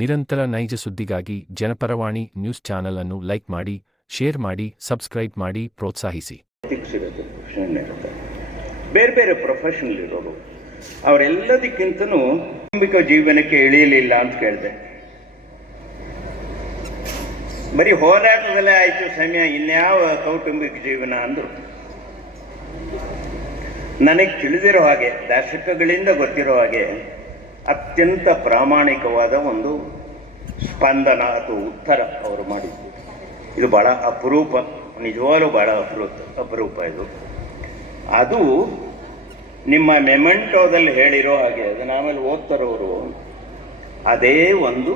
ನಿರಂತರ ನೈಜ ಸುದ್ದಿಗಾಗಿ ಜನಪರವಾಣಿ ನ್ಯೂಸ್ ಚಾನೆಲ್ ಅನ್ನು ಲೈಕ್ ಮಾಡಿ, ಶೇರ್ ಮಾಡಿ, ಸಬ್ಸ್ಕ್ರೈಬ್ ಮಾಡಿ ಪ್ರೋತ್ಸಾಹಿಸಿ. ಬೇರೆ ಬೇರೆ ಪ್ರೊಫೆಷನಲ್ ಇರೋರು, ಅವರೆಲ್ಲದಕ್ಕಿಂತನೂ ಕುಟುಂಬಿಕ ಜೀವನಕ್ಕೆ ಇಳಿಯಲಿಲ್ಲ ಅಂತ ಕೇಳಿದೆ. ಬರೀ ಹೋರಾಟದಲ್ಲೇ ಆಯ್ತು ಸಮಯ, ಇನ್ಯಾವ ಕೌಟುಂಬಿಕ ಜೀವನ ಅಂದ್ರು. ನನಗೆ ತಿಳಿದಿರೋ ಹಾಗೆ ದಶಕಗಳಿಂದ ಗೊತ್ತಿರೋ ಹಾಗೆ ಅತ್ಯಂತ ಪ್ರಾಮಾಣಿಕವಾದ ಒಂದು ಸ್ಪಂದನ ಅಥವಾ ಉತ್ತರ ಅವರು ಮಾಡಿದ್ದು. ಇದು ಬಹಳ ಅಪರೂಪ, ನಿಜವಾಗಲೂ ಬಹಳ ಅಪರೂಪ ಅಪರೂಪ ಇದು. ಅದು ನಿಮ್ಮ ಮೆಮೆಂಟೋದಲ್ಲಿ ಹೇಳಿರೋ ಹಾಗೆ, ಅದನ್ನ ಆಮೇಲೆ ಓದ್ತಾರವರು, ಅದೇ ಒಂದು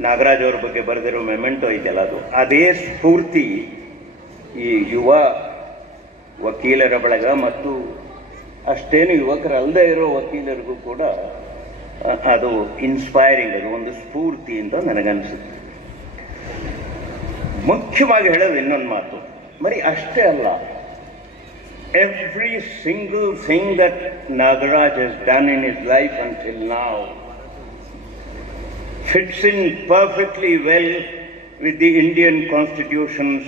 ನಾಗರಾಜ್ ಅವ್ರ ಬಗ್ಗೆ ಬರೆದಿರೋ ಮೆಮೆಂಟೋ ಇದೆಯಲ್ಲ ಅದು. ಅದೇ ಸ್ಫೂರ್ತಿ ಈ ಯುವ ವಕೀಲರ ಬಳಗ ಮತ್ತು ಅಷ್ಟೇನು ಯುವಕರಲ್ಲದೆ ಇರೋ ವಕೀಲರಿಗೂ ಕೂಡ ಅದು ಇನ್ಸ್ಪೈರಿಂಗ್ ಅದು ಒಂದು ಸ್ಫೂರ್ತಿ ಅಂತ ನನಗನ್ಸುತ್ತೆ ಮುಖ್ಯವಾಗಿ ಹೇಳೋದು ಇನ್ನೊಂದು ಮಾತು ಬರೀ ಅಷ್ಟೇ ಅಲ್ಲ every single thing that Nagaraj has done in his life until ನಾವ್ fits in perfectly well with the Indian Constitution's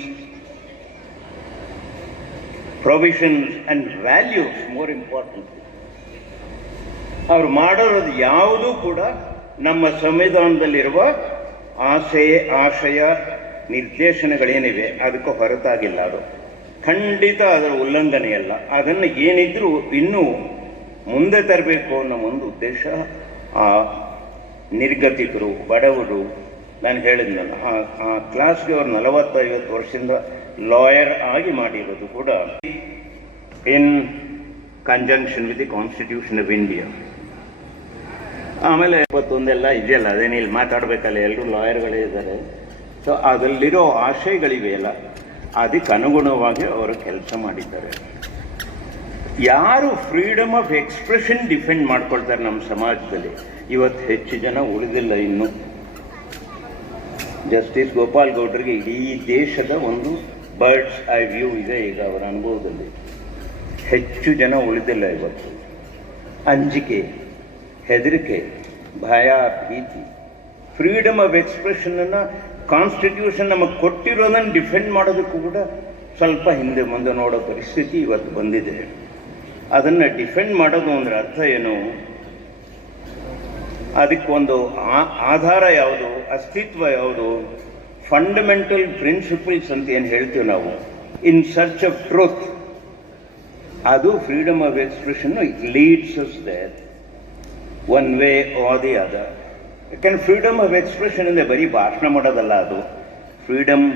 provisions and values, more importantly. ಅವ್ರು ಮಾಡಿರೋದು ಯಾವುದೂ ಕೂಡ ನಮ್ಮ ಸಂವಿಧಾನದಲ್ಲಿರುವ ಆಸೆ, ಆಶಯ, ನಿರ್ದೇಶನಗಳೇನಿವೆ ಅದಕ್ಕೆ ಹೊರತಾಗಿಲ್ಲ ಅದು. ಖಂಡಿತ ಅದರ ಉಲ್ಲಂಘನೆಯಲ್ಲ. ಅದನ್ನು ಏನಿದ್ರೂ ಇನ್ನೂ ಮುಂದೆ ತರಬೇಕು ಅನ್ನೋ ಒಂದು ಉದ್ದೇಶ ಆ ನಿರ್ಗತಿಕರು, ಬಡವರು, ನಾನು ಹೇಳಿದ್ನಲ್ಲ, ಆ ಆ ಕ್ಲಾಸ್ಗೆ ಅವ್ರು ನಲವತ್ತೈವತ್ತು ವರ್ಷದಿಂದ ಲಾಯರ್ ಆಗಿ ಮಾಡಿರೋದು ಕೂಡ in conjunction with the constitution of India ಆಮೇಲೆ ಇಪ್ಪತ್ತೊಂದೆಲ್ಲ ಇದೆಯಲ್ಲ, ಅದೇನಿ ಇಲ್ಲಿ ಮಾತಾಡಬೇಕಲ್ಲ ಎಲ್ಲರೂ ಲಾಯರ್ಗಳೇ ಇದ್ದಾರೆ. ಸೊ ಅದರಲ್ಲಿರೋ ಆಶಯಗಳಿವೆಯಲ್ಲ ಅದಕ್ಕೆ ಅನುಗುಣವಾಗಿ ಅವರು ಕೆಲಸ ಮಾಡಿದ್ದಾರೆ. ಯಾರು ಫ್ರೀಡಮ್ ಆಫ್ ಎಕ್ಸ್ಪ್ರೆಷನ್ ಡಿಫೆಂಡ್ ಮಾಡ್ಕೊಳ್ತಾರೆ ನಮ್ಮ ಸಮಾಜದಲ್ಲಿ? ಇವತ್ತು ಹೆಚ್ಚು ಜನ ಉಳಿದಿಲ್ಲ ಇನ್ನು. ಜಸ್ಟಿಸ್ ಗೋಪಾಲ್ ಗೌಡ್ರಿಗೆ ಇಡೀ ದೇಶದ ಒಂದು ಬರ್ಡ್ಸ್ ಐ ವ್ಯೂ ಇದೆ ಈಗ ಅವರ ಅನುಭವದಲ್ಲಿ. ಹೆಚ್ಚು ಜನ ಉಳಿದಿಲ್ಲ ಇವತ್ತು. ಅಂಜಿಕೆ. ಹೆದರಿಕೆ, ಭಯ, ಭೀತಿ. ಫ್ರೀಡಮ್ ಆಫ್ ಎಕ್ಸ್ಪ್ರೆಷನನ್ನು ಕಾನ್ಸ್ಟಿಟ್ಯೂಷನ್ ನಮಗೆ ಕೊಟ್ಟಿರೋದನ್ನು ಡಿಫೆಂಡ್ ಮಾಡೋದಕ್ಕೂ ಕೂಡ ಸ್ವಲ್ಪ ಹಿಂದೆ ಮುಂದೆ ನೋಡೋ ಪರಿಸ್ಥಿತಿ ಇವತ್ತು ಬಂದಿದೆ. ಅದನ್ನು ಡಿಫೆಂಡ್ ಮಾಡೋದು ಅಂದ್ರೆ ಅರ್ಥ ಏನು? ಅದಕ್ಕೊಂದು ಆಧಾರ ಯಾವುದು? ಅಸ್ತಿತ್ವ ಯಾವುದು? ಫಂಡಮೆಂಟಲ್ ಪ್ರಿನ್ಸಿಪಲ್ಸ್ ಅಂತ ಏನು ಹೇಳ್ತೀವಿ ನಾವು? ಇನ್ ಸರ್ಚ್ ಆಫ್ ಟ್ರೂತ್ ಅದು freedom of expression leads us there one way or the other ಯಾಕೆಂದ್ರೆ ಫ್ರೀಡಮ್ ಆಫ್ ಎಕ್ಸ್ಪ್ರೆಷನ್ ಅಂದರೆ ಬರೀ ಭಾಷಣ ಮಾಡೋದಲ್ಲ ಅದು freedom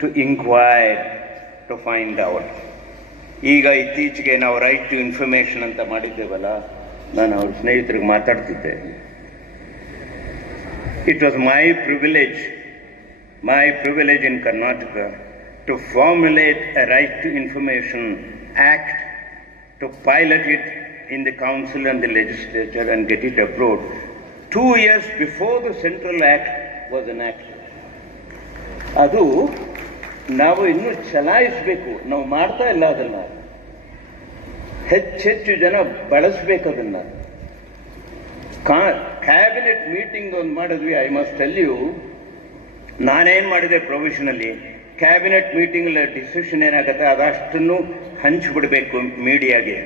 to inquire to find out ಈಗ ಇತ್ತೀಚೆಗೆ ನಾವು ರೈಟ್ ಟು ಇನ್ಫಾರ್ಮೇಷನ್ ಅಂತ ಮಾಡಿದ್ದೇವಲ್ಲ ನಾನು ಅವ್ರ ಸ್ನೇಹಿತರಿಗೆ ಮಾತಾಡ್ತಿದ್ದೆ it was my privilege my privilege in Karnataka to formulate a right to information act to pilot it in the council and the legislature and get it approved, two years before the central act was enacted. ಅದು ನಾವು ಇನ್ನೂ ಚಲಾಯಿಸಬೇಕು, ನಾವು ಮಾಡ್ತಾ ಇಲ್ಲ ಅದನ್ನ. ಹೆಚ್ಚೆಚ್ಚು ಜನ ಬಳಸಬೇಕು ಅದನ್ನ. ಕ್ಯಾಬಿನೆಟ್ ಮೀಟಿಂಗ್ ಒಂದು ಮಾಡಿದ್ವಿ ಐ ಮಸ್ಟ್ ಯು ನಾನೇನು ಮಾಡಿದೆ ಪ್ರೊವಿಷನಲ್ಲಿ ಕ್ಯಾಬಿನೆಟ್ ಮೀಟಿಂಗ್ ಡಿಸಿಷನ್ ಏನಾಗುತ್ತೆ, ಅದಷ್ಟನ್ನು ಹಂಚಿಬಿಡಬೇಕು ಮೀಡಿಯಾಗೆ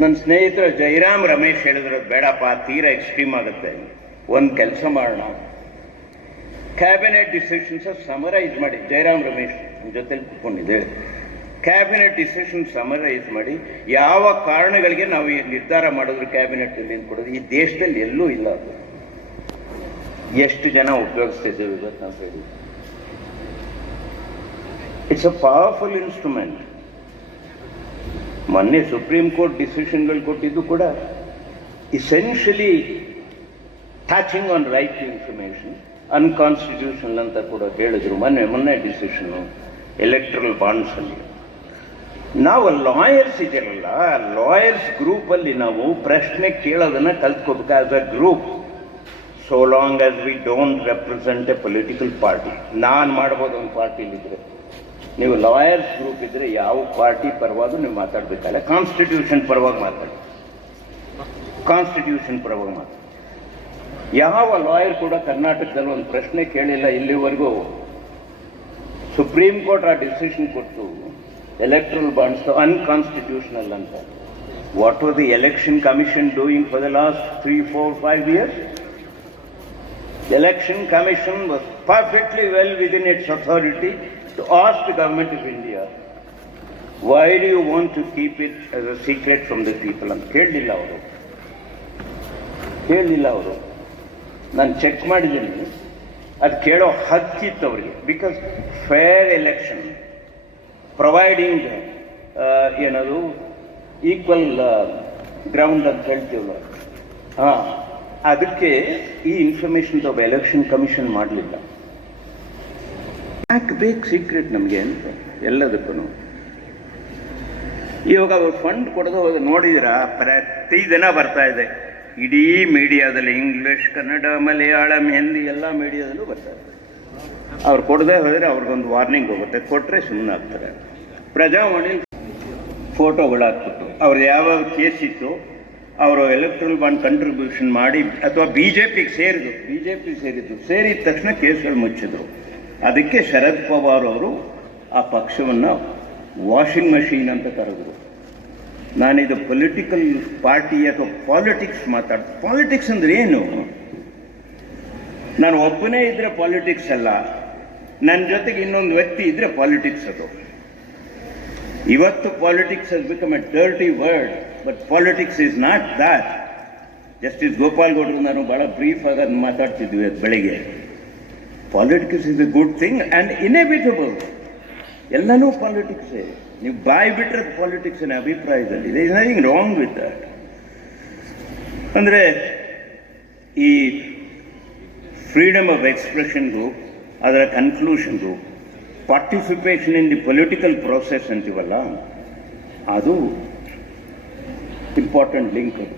ನನ್ನ ಸ್ನೇಹಿತರ ಜೈರಾಮ್ ರಮೇಶ್ ಹೇಳಿದ್ರು ಬೇಡಪ್ಪ, ತೀರಾ ಎಕ್ಸ್ಟ್ರೀಮ್ ಆಗುತ್ತೆ. ಒಂದು ಕೆಲಸ ಮಾಡೋಣ. ಕ್ಯಾಬಿನೆಟ್ ಡಿಸಿಷನ್ಸ್ ಸಮರೈಸ್ ಮಾಡಿ. ಜೈರಾಮ್ ರಮೇಶ್ ಜೊತೆಲಿ ಕೂತ್ಕೊಂಡಿದ್ದೆ. ಕ್ಯಾಬಿನೆಟ್ ಡಿಸಿಷನ್ ಸಮರೈಸ್ ಮಾಡಿ. ಯಾವ ಕಾರಣಗಳಿಗೆ ನಾವು ಈ ನಿರ್ಧಾರ ಮಾಡಿದ್ರು ಕ್ಯಾಬಿನೆಟ್ ಕೊಡೋದು? ಈ ದೇಶದಲ್ಲಿ ಎಲ್ಲೂ ಇಲ್ಲ ಅದು. ಎಷ್ಟು ಜನ ಉಪಯೋಗಿಸ್ತಾ ಇದ್ದೇವೆ ಇವತ್ತು ನಾವು ಹೇಳಿ ಇಟ್ಸ್ ಅ ಪವರ್ಫುಲ್ ಇನ್ಸ್ಟ್ರೂಮೆಂಟ್ ಮೊನ್ನೆ ಸುಪ್ರೀಂ ಕೋರ್ಟ್ ಡಿಸಿಷನ್ಗಳು ಕೊಟ್ಟಿದ್ದು ಕೂಡ essentially touching on right to information unconstitutional ಅಂತ ಕೂಡ ಹೇಳಿದ್ರು ಮೊನ್ನೆ ಮೊನ್ನೆ ಡಿಸಿಷನು ಎಲೆಕ್ಟ್ರಲ್ ಬಾಂಡ್ಸಲ್ಲಿ ನಾವು ಲಾಯರ್ಸ್ ಇದೆಯಲ್ಲ ಲಾಯರ್ಸ್ ಗ್ರೂಪಲ್ಲಿ ನಾವು ಪ್ರಶ್ನೆ ಕೇಳೋದನ್ನ ಕಲ್ತ್ಕೋಬೇಕು as a group so long as we don't represent a political party ನಾನು ಮಾಡ್ಬೋದು ಒಂದು ಪಾರ್ಟಿಲಿದ್ರೆ. ನೀವು ಲಾಯರ್ಸ್ ಗ್ರೂಪ್ ಇದ್ರೆ ಯಾವ ಪಾರ್ಟಿ ಪರವಾಗಿ ನೀವು ಮಾತಾಡಬೇಕಲ್ಲ ಕಾನ್ಸ್ಟಿಟ್ಯೂಷನ್ ಪರವಾಗಿ ಮಾತಾಡಿ. ಕಾನ್ಸ್ಟಿಟ್ಯೂಷನ್ ಪರವಾಗಿ ಮಾತಾಡಿ. ಯಾವ ಲಾಯರ್ ಕೂಡ ಕರ್ನಾಟಕದಲ್ಲಿ ಒಂದು ಪ್ರಶ್ನೆ ಕೇಳಿಲ್ಲ ಇಲ್ಲಿವರೆಗೂ. ಸುಪ್ರೀಂ ಕೋರ್ಟ್ ಆ ಡಿಸಿಷನ್ ಕೊಟ್ಟು ಎಲೆಕ್ಟ್ರಲ್ ಬಾಂಡ್ಸ್ ಅನ್ಕಾನ್ಸ್ಟಿಟ್ಯೂಷನಲ್ ಅಂತ. What was the election commission doing for the last three four five years election commission was perfectly well within its authority to ask the government of India why do you want to keep it as a secret from the people ಅಂತ ಕೇಳಲಿಲ್ಲ ಅವರು. ಕೇಳಲಿಲ್ಲ ಅವರು. ನಾನು check ಮಾಡಿದ್ದೀನಿ. ಅದು ಕೇಳೋ ಹಕ್ಕಿತ್ತು ಅವರಿಗೆ. ಬಿಕಾಸ್ ಫೇರ್ ಎಲೆಕ್ಷನ್ ಪ್ರೊವೈಡಿಂಗ್ ಏನದು ಈಕ್ವಲ್ ಗ್ರೌಂಡ್ ಅಂತ ಹೇಳ್ತೀವಲ್ಲ ಹಾಂ, ಅದಕ್ಕೆ ಈ ಇನ್ಫಾರ್ಮೇಶನ್ ಆಫ್ ಎಲೆಕ್ಷನ್ ಕಮಿಷನ್ ಮಾಡಲಿಲ್ಲ. ಯಾಕೆ ಬೇಕು ಸೀಕ್ರೆಟ್ ನಮಗೆ ಅಂತ? ಎಲ್ಲದಕ್ಕೂ ಇವಾಗ ಅವ್ರು ಫಂಡ್ ಕೊಡೋದು ಪ್ರತಿ ದಿನ ಬರ್ತಾ ಇದೆ. ಇಡೀ ಮೀಡಿಯಾದಲ್ಲಿ ಇಂಗ್ಲಿಷ್ ಕನ್ನಡ ಮಲಯಾಳಂ ಹಿಂದಿ ಎಲ್ಲ ಮೀಡಿಯಾದಲ್ಲೂ ಬರ್ತಾ ಇದೆ. ಅವ್ರು ಕೊಡದೆ ಹೋದರೆ ಅವ್ರಿಗೊಂದು ವಾರ್ನಿಂಗ್ ಹೋಗುತ್ತೆ. ಕೊಟ್ಟರೆ ಸುಮ್ಮನೆ ಆಗ್ತಾರೆ ಪ್ರಜಾವಾಣಿ ಫೋಟೋಗಳು ಹಾಕ್ಬಿಟ್ಟು ಅವ್ರದ್ದು ಯಾವ್ಯಾವ ಕೇಸ್ ಇತ್ತು, ಅವರು ಎಲೆಕ್ಟ್ರಲ್ ಬಾಂಡ್ ಕಂಟ್ರಿಬ್ಯೂಷನ್ ಮಾಡಿ, ಅಥವಾ ಬಿ ಜೆ ಪಿಗೆ ಸೇರಿದ್ರು ಬಿ ಜೆ ಪಿಗೆ ಸೇರಿದ್ದು ಸೇರಿದ ತಕ್ಷಣ ಕೇಸ್ಗಳು ಮುಚ್ಚಿದ್ರು. ಅದಕ್ಕೆ ಶರದ್ ಪವಾರ್ ಅವರು ಆ ಪಕ್ಷವನ್ನು ವಾಷಿಂಗ್ ಮಷೀನ್ ಅಂತ ಕರೆದ್ರು. ನಾನಿದು ಪೊಲಿಟಿಕಲ್ ಪಾರ್ಟಿ ಅಥವಾ ಪಾಲಿಟಿಕ್ಸ್ ಮಾತಾಡ್, ಪಾಲಿಟಿಕ್ಸ್ ಅಂದ್ರೆ ಏನು? ನಾನು ಒಬ್ಬನೇ ಇದ್ರೆ ಪಾಲಿಟಿಕ್ಸ್ ಅಲ್ಲ ನನ್ನ ಜೊತೆಗೆ ಇನ್ನೊಂದು ವ್ಯಕ್ತಿ ಇದ್ರೆ ಪಾಲಿಟಿಕ್ಸ್ ಅದು. ಇವತ್ತು politics has become a dirty word but politics is not that justice Gopal ಗೌಡ್ರು ನಾನು ಬಹಳ ಬ್ರೀಫ್ ಆಗಿ ಮಾತಾಡ್ತಿದ್ವಿ ಅದು ಬೆಳಿಗ್ಗೆ. Politics is a good thing and inevitable ಎಲ್ಲನೂ ಪಾಲಿಟಿಕ್ಸೇ ನೀವು ಬಾಯಿ ಬಿಟ್ಟರೆ ಪಾಲಿಟಿಕ್ಸಿನ ಅಭಿಪ್ರಾಯದಲ್ಲಿ ಇದೆ. ನಥಿಂಗ್ ರಾಂಗ್ ವಿತ್ ದಟ್ ಅಂದರೆ ಈ ಫ್ರೀಡಮ್ ಆಫ್ ಎಕ್ಸ್ಪ್ರೆಷನ್ಗೂ ಅದರ ಕನ್ಕ್ಲೂಷನ್ಗೂ participation in the political process ಅಂತೀವಲ್ಲ, ಅದು ಇಂಪಾರ್ಟೆಂಟ್ ಲಿಂಕ್ ಅದು.